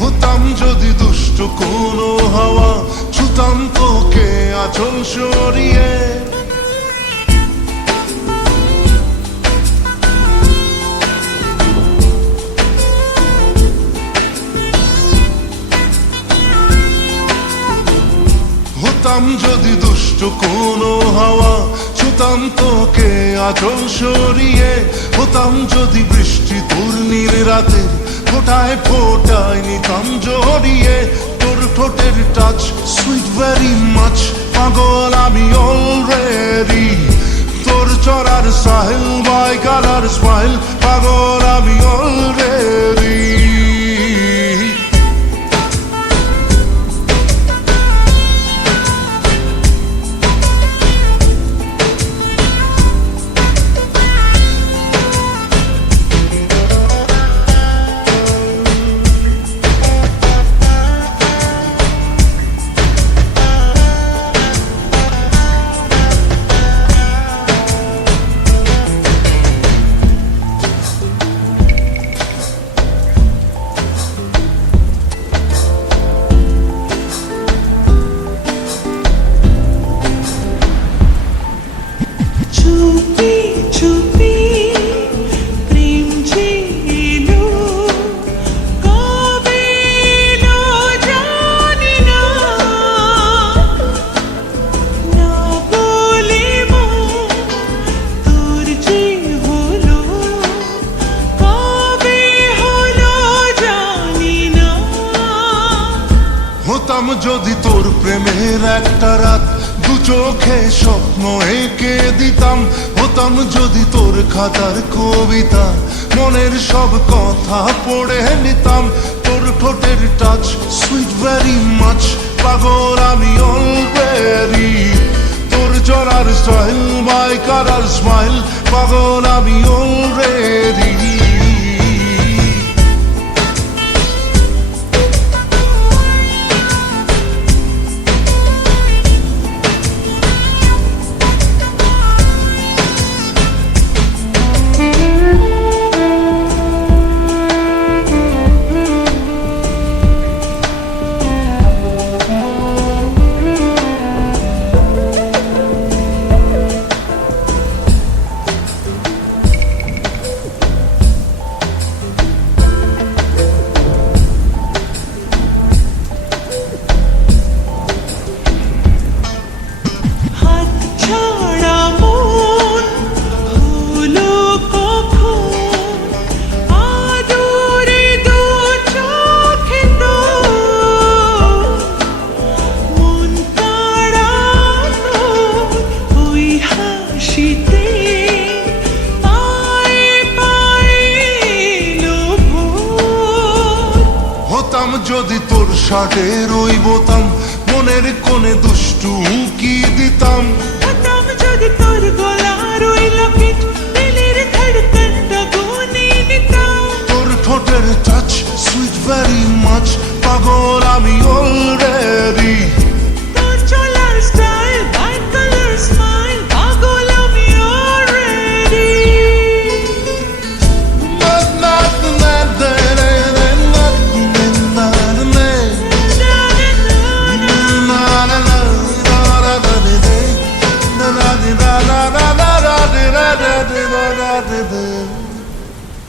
হতাম যদি দুষ্ট কোনো হাওয়া, ছুতাম তোকে আঁচল সরিয়ে। হতাম যদি দুষ্ট কোনো হাওয়া, ছুতাম তোকে আঁচল সরিয়ে। হতাম যদি বৃষ্টি তোর নীল রাতের ফোটায় ফোটায় নিতাম জড়িয়ে। তোর ঠোঁটের টাচ সুইট ভেরি মাচ, পাগল আমি অলরেডি। তোর চড়ার সাহেল বাই কালার স্মাইল, পাগল আমি অলরেডি। হতাম যদি তোর প্রেমের একটা রাত, দু চোখে স্বপ্ন এঁকে দিতাম। হতাম যদি তোর খাতার কবিতা, মনের সব কথা পড়ে নিতাম। তোর ঠোঁটের টাচ সুইট ভেরি মাচ, পাগল আমি অলরেডি। তোর জড়ার স্টাইল বাই কালার স্মাইল, পাগল আমি অলরেডি। হতাম যদি তোর শার্টের ওই বোতাম, মনের কোণে দুষ্টু উকি দিতাম। হতাম যদি তোর গলার ওই লকেট, দিলের ধড়কনটা গুনে নিতাম। তোর ঠোঁটের টাচ সুইট ভেরি মাচ, পাগল আমি অলরেডি।